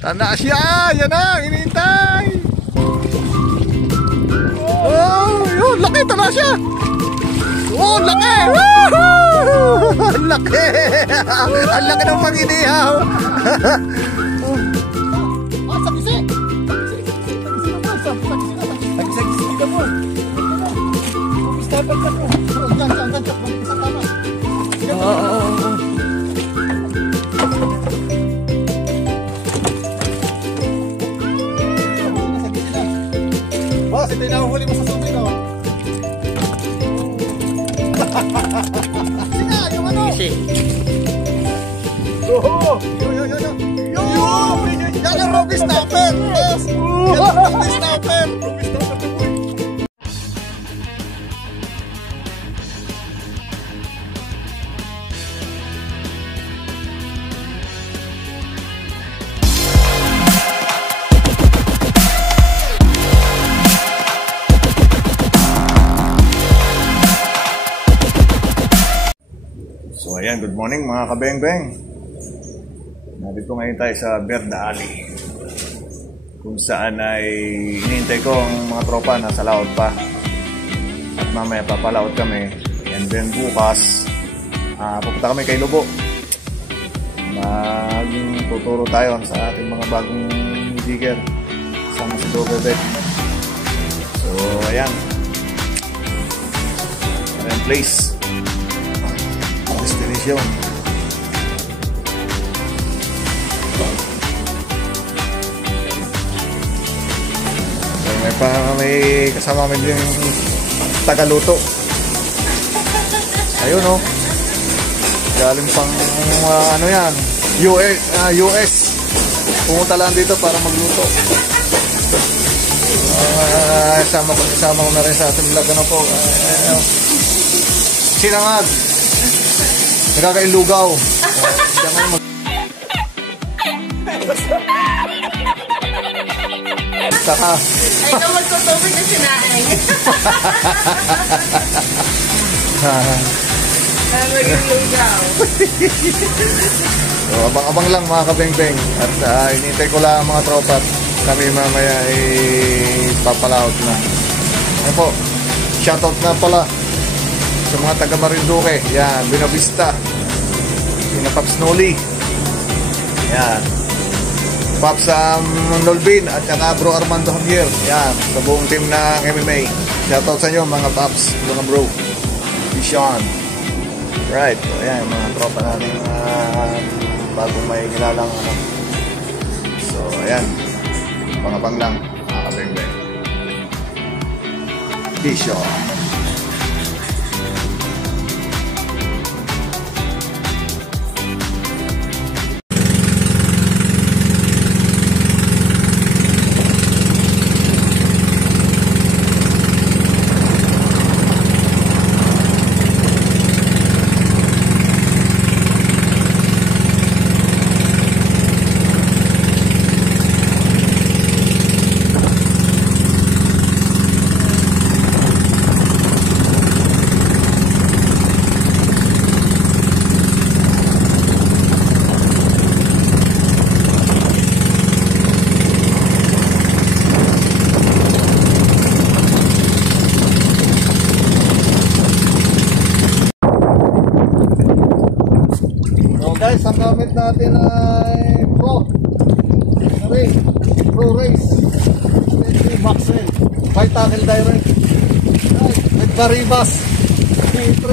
Tanda siya! Yan na! Hinihintay! Oh! Yun! Laki! Tanda siya! Oh! Laki! Woohoo! Ang laki! Ang laki ng pag-inihaw! Sakisi! ka po! Stable ka po! Diyan! Isang tama! Oo! Boss, ito yung nahuhuli mo sa tubig, oh. Kasi nga, yung ano? Oh! Yan ang Ruby Snapper! Boss! Yan ang Ruby Snapper! Ruby Snapper po. So ayan, good morning mga kabeng-beng. Nandito ngayon tayo sa Berda Alley, kung saan ay hinihintay ko ang mga tropa na sa laot pa. At mamaya papalaot kami. And then bukas, pupunta kami kay Lobo. Magtuturo tayo sa ating mga bagong digger sama si Dogerbet. So ayan, ayan place, destination. So, may kasama kami yung tagaluto. Ayun, oh. Galing pang ano yan, US. Pumunta lang dito para magluto. Kasama ko na rin sa ating vlog. Ano po, sinangag. Nagkakailugaw. Saka ay ikaw magtutubig na sinaing. Nagkakailugaw. So, abang-abang lang mga kabeng-beng. At hinihintay ko lang mga tropa. Kami mamaya ay papalaot na. Ano po, shoutout na pala sa mga taga Marinduque. Yan, Binavista, Paps Noli, yan, Paps Nolbin, at saka Bro Armando Javier. Yan, sa buong team ng MMA. Shoutout sa inyo mga Paps, mga bro. Sean. Right, so yan, mga tropa natin bagong may kilalang ano. So ayan, pangabang lang mga kabeng-beng. Sean. Guys, ang gamit natin ay Pro Race Maxwell Vital Direct, right, with Baribas P3.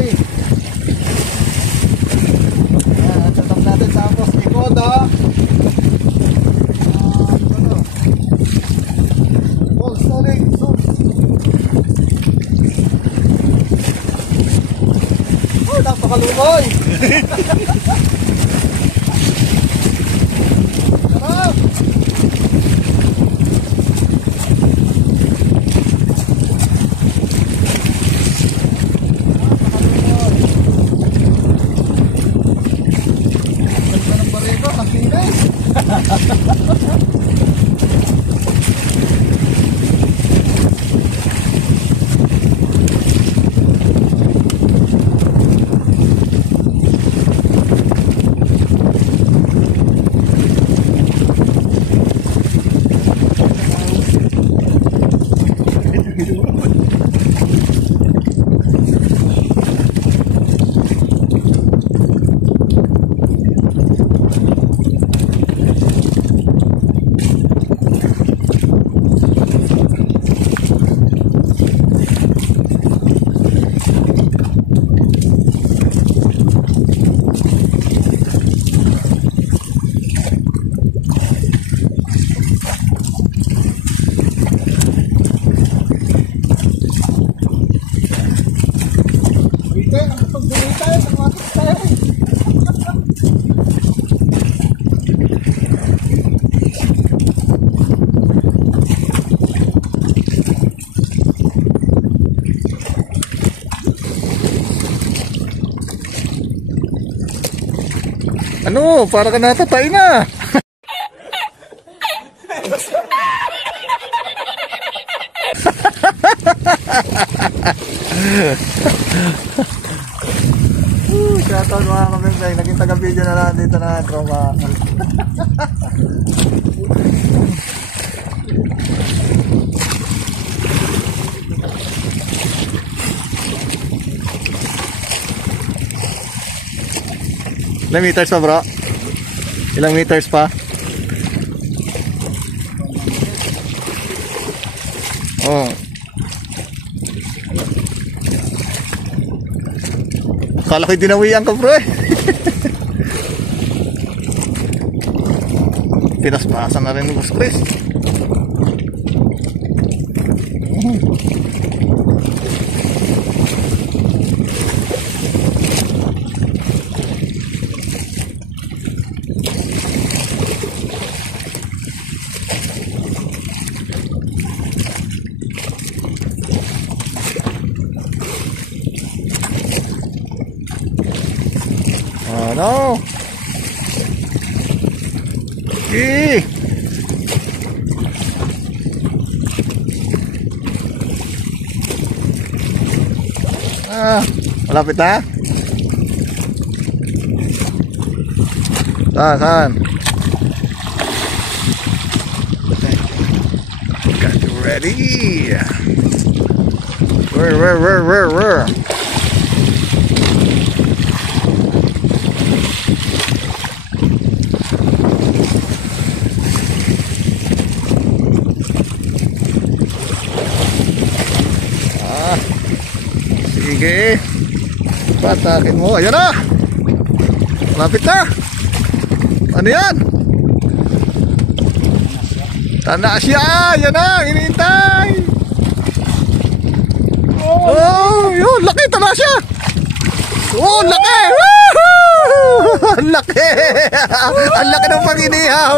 Ayan, setup natin. Tapos Ikoda Full Solid Zoom. Oh, napakalumoy. Ano, para ka natatay na. Shoutout mga kamembeng. Naging taga-video na lang dito na tropa. Ilang meters pa bro? Ilang meters pa? Oh. Akala ko'y dinawian ka bro eh. Pinaspasan na rin ni Boss Chris. Ano? Eh. Malapit na? Saan? Got you ready. Where? Sige. Patakin mo. Ayan na. Malapit na. Ano yan? Tanda siya. Ayan na. Hinihintay. Oh, yun. Laki. Tanda siya. Oh, laki. Woohoo! Laki. Ang laki ng pag-inihaw.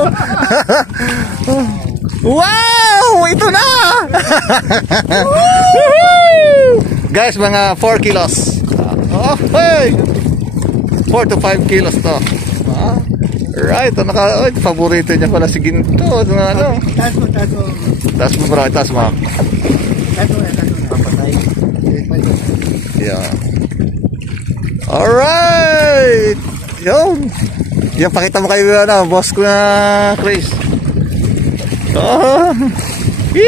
Wow! Ito na. Guys, mga 4 kilos. Oh, hey! 4 to 5 kilos to. Right, paborito niya pala si Ginto. Ano? Taas mo bro, taas mo. Yeah. Alright! Yun. Yan, pakita mo kayo na, boss ko na Chris. Oh! Hey!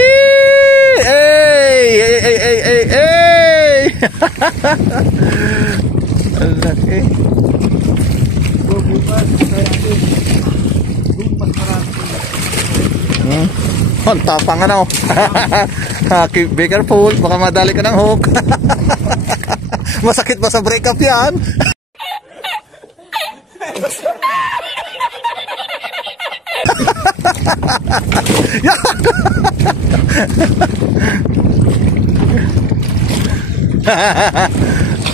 Ang laki. Ang tapang ano. Be careful, baka madali ka ng hook. Masakit ba sa break up yan?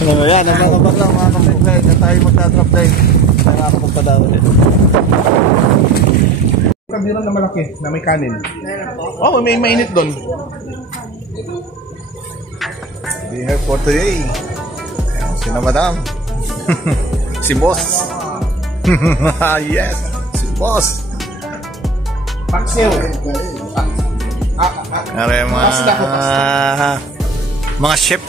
Ano yan, ang mga baklang mga kapitbahay na tayo magta-drop day. Kaya ako magpadaan ulit. Kabirang na malaki, na may kanin. Oh, may mainit doon. Be here for today. Ayan, sina madam. Si boss. Yes, si boss. Paksiw. Mga chef.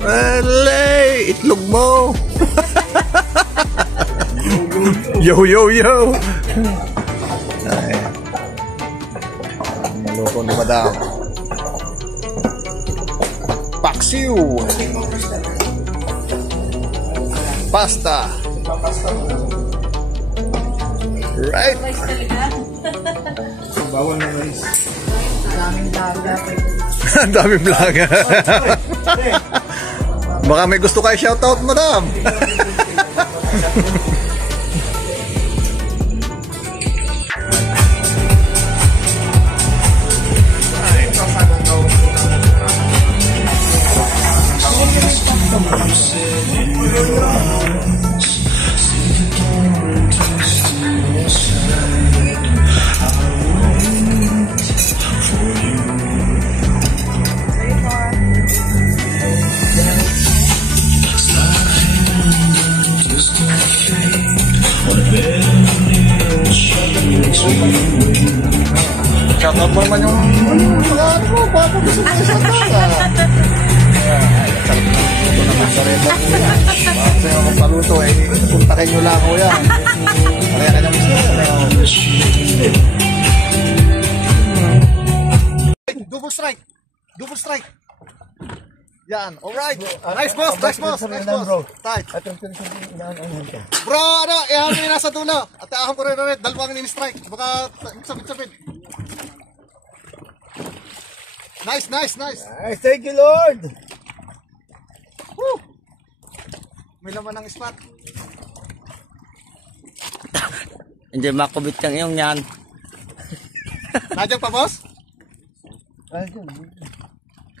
Alay, itlog mo. Yo. Ay. Maloko ni madam. Paksiw. Pasta. Right. Bawal na rice. Ang daming vlog. Baka may gusto kayo shoutout, madam. Shoutout mo naman yung mga ano mo, papagusto mo sa tara. Ay, sarap na luto ng masareta po yan. Bakit sa'yo akong paluto, eh, puntakin nyo lang ko yan. Kaya kanyang gusto. Double strike! Double strike! Yan, alright. Nice boss, nice boss, nice boss. Tight. Bro, ano, ihangin nasa dulo. At ahon ko rin rin, dalawang in-strike. Baka sabit-sabit. Nice, nice, nice. Nice, thank you, Lord. Woo! May laman ng spot. Hindi makubit kang iyong yan. Nandiyan pa, boss?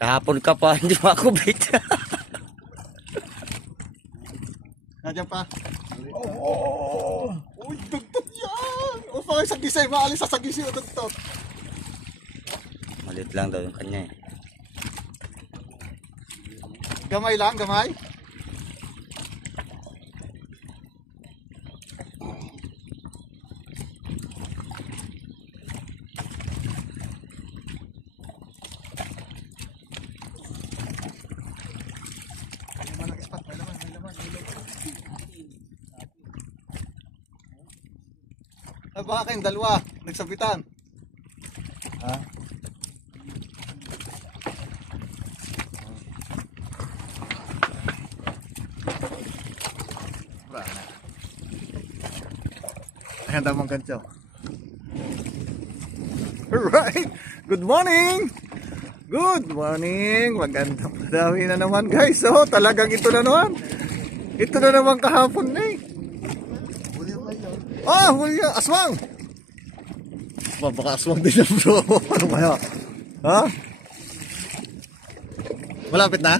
Kahapon ka pa, hindi makubit. Nandiyan pa. Uy, dugtog yan. O, pakay sa gisay. Maalis sa gisay o dugtog. Malit lang daw yung kanya eh. Gamay lang, gamay. Ay, baka kayong dalawa, nagsabitan. Ha? Wala na. Ayan damang gancho. Alright, good morning! Good morning! Magandang madami na naman guys. So, talagang ito na naman. Ito na naman kahapon na eh. Ah, huli yan. Aswang! Baka aswang din na bro. Ano kaya? Ha? Malapit na?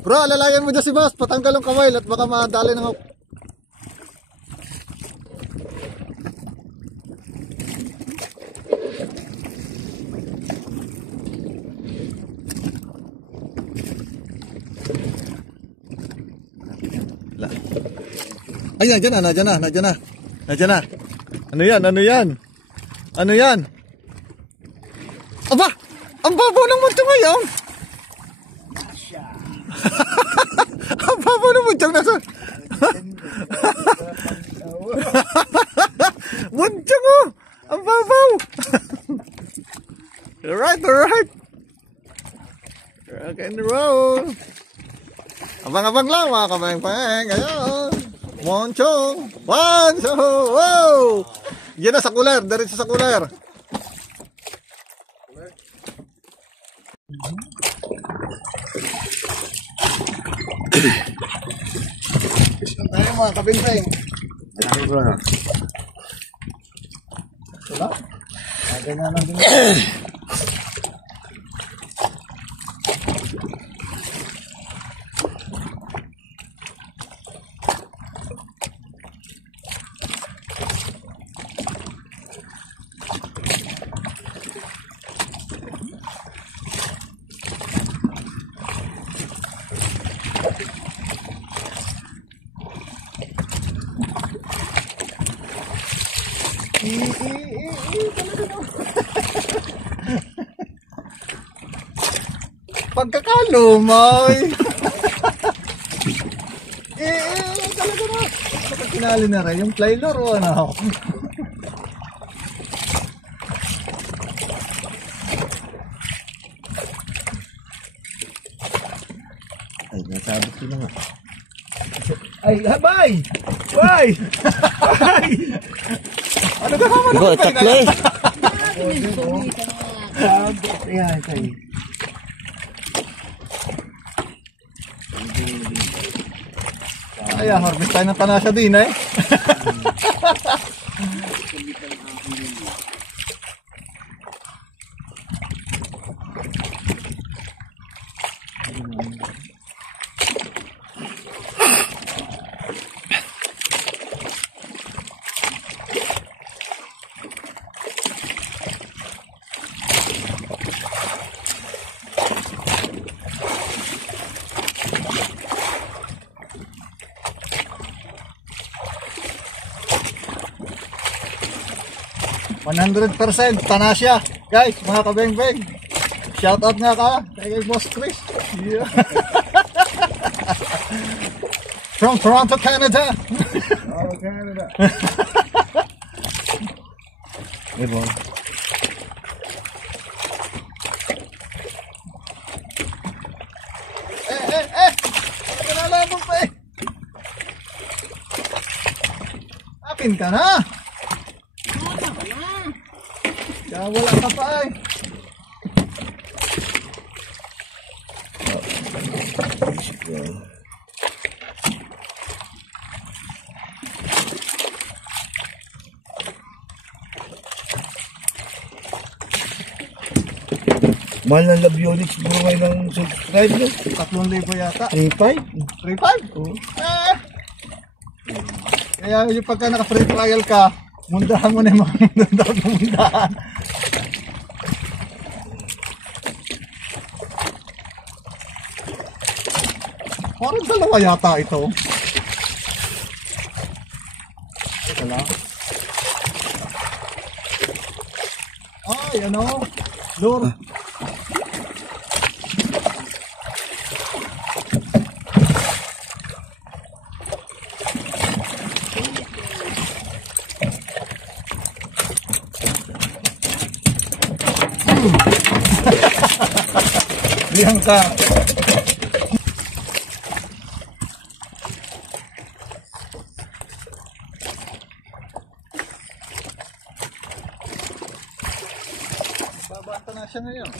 Bro, lalayan mo dyan si boss. Patanggal ang kamay at baka madali ng... Ay, nandiyan na, nandiyan na, nandiyan na. Nandiyan na. Ano yan, ano yan? Ano yan? Aba! Ang babaw ng multo ngayon! Ang babaw ng multo nasa... Multo mo! Ang babaw! Alright, alright. Rock and roll. Abang-abang lang mga kabang-bang. Ayun. Monchong. One, two, wow. Yan na sa cooler. Diretso sa cooler. Tayo mga kabang-bang. Malaki bro na. Wala? Ganyan lang din. Pagkakalumay. Talaga na. Bakit kinali na rin yung playlor o ano? Ay, nasabot ko na nga. Ay, habay! Bay! Bay! Ano ka naman? Go, takle. Ayan, kayo. Ay, harvest tayo ng tanasya din eh. 100% Tanasya. Guys, mga kabeng-beng. Shoutout nga ka kay Boss Chris. Yeah. From Toronto, Canada. Oh, Canada. Diba? Nalalabog pa eh. Akin ka na. Kaya wala ka pa eh. Mahal ng Labionics siguro ngayon ng subscribe no? 3,000 yata. 3.5? 3,500? Oo. Kaya yung pagka naka-free trial ka, mundahan mo na yung mga mundahan. Parang dalawa yata ito. Ito lang. Ay, ano? Lure. Diyan ka. Babanta na siya ngayon.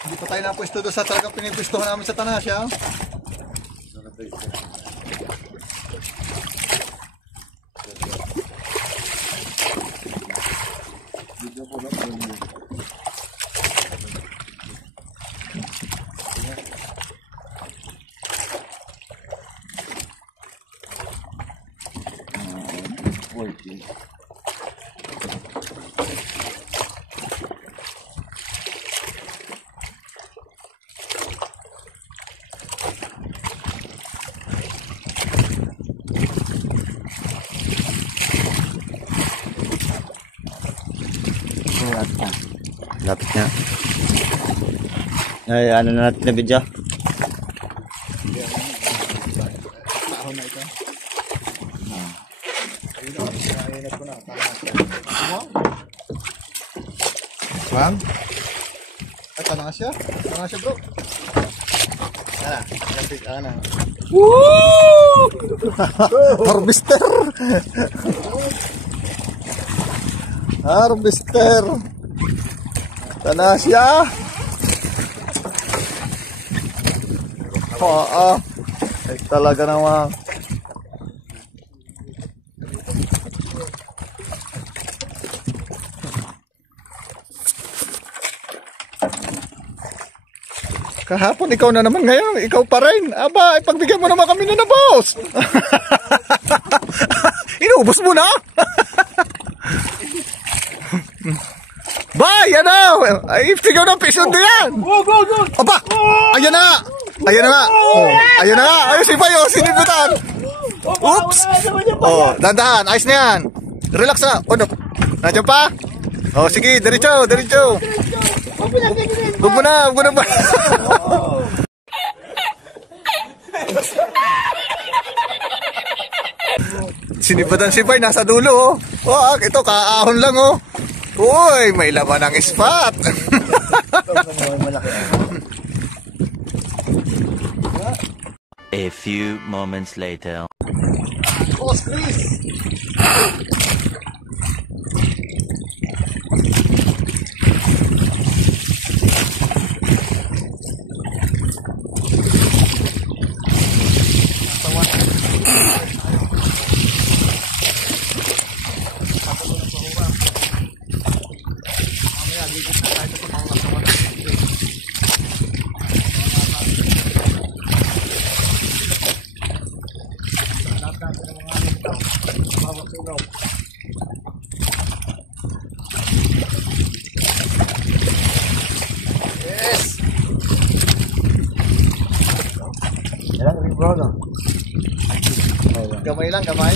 Hindi pa tayo napwesto doon sa talagang pinipwestohan namin sa Tanasya. Lapit na. Ay, ano na natin na video? Ahon na ito. Ayun ko na. Bang? Tanasya? Tanasya bro. Ana, lapit ana. Woo! Harvester. Harvester. Tanasya. Oo. Ay talaga naman. Kahapon ikaw na naman, ngayon ikaw pa rin. Aba, ipagbigyan mo naman kami na boss. Inubos mo na. Bay, ano? Ay, tigaw ng piso diyan. Aba, ayan na. Ayan na nga. Oh, ayan na nga. Ayun si Bay, oh, sinibutan. Oops. Oh, dandahan. Ayos na yan. Relax na. Oh, no. Nandiyan pa? Oh, sige, diretso, diretso. Huwag mo na ba? Sinibatan si Bay, nasa dulo, oh. Oh, ito, kaahon lang, oh. Uy, may laman ng spot. A few moments later. Boss Chris. Yes. Gamay lang, gamay.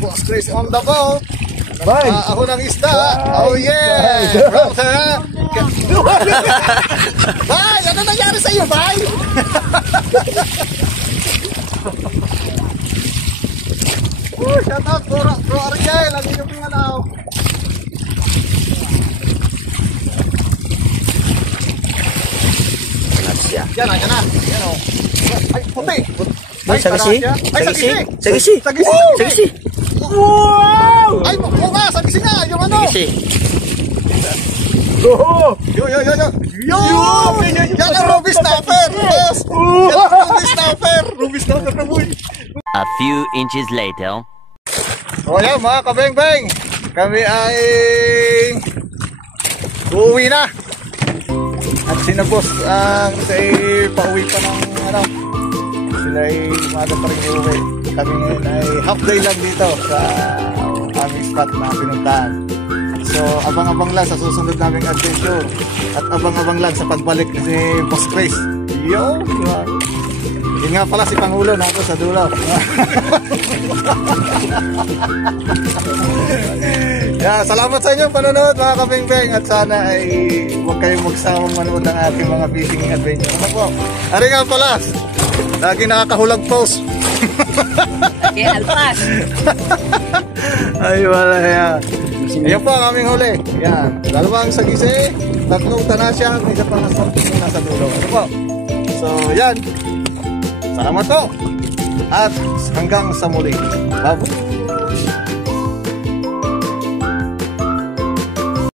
Boss Chris on the boat. Bye! Ako ng isda. Oh yeah! From the... Bay! Ano nangyari sa'yo, Bay? Shout out Bro Ariel. Ang inyong pingalaw. Yan na, yan na. Yan o. Ay, puti. Ay, sagisi. Ay, sagisi. Sagisi. Sagisi. Sagisi. Wow! Ay, oo nga, sagisi nga. Yung ano. Sagisi. Oh! Yo! Yan ang Ruby Snapper, boss! Yan ang Ruby Snapper! Ruby Snapper na boy! A few inches later. So yan mga kabeng-beng, kami ay uuwi na. At sina boss, kasi pauwi pa ng ano, sila ay umaga pa rin uuwi. Kami ngayon ay half day lang dito sa aming spot na pinuntahan. So, abang-abang lang sa susunod naming adventure. At abang-abang lang sa pagbalik ni Boss Chris. Yo! Yun nga pala si Pangulo na ako sa dulo. Yeah, salamat sa inyong panonood mga kabeng-beng. At sana ay huwag kayong magsamang manood ng aking mga fishing adventure. Ano po? Ari nga pala, lagi nakakahulag post. Okay, alpas. Ay, wala yan. Ayan po ang aming huli. Yan. 2 sagisi, 3 tanasya, isa pa nasa dulo. Ano po? So, yan. Salamat po. At hanggang sa muli. Babu.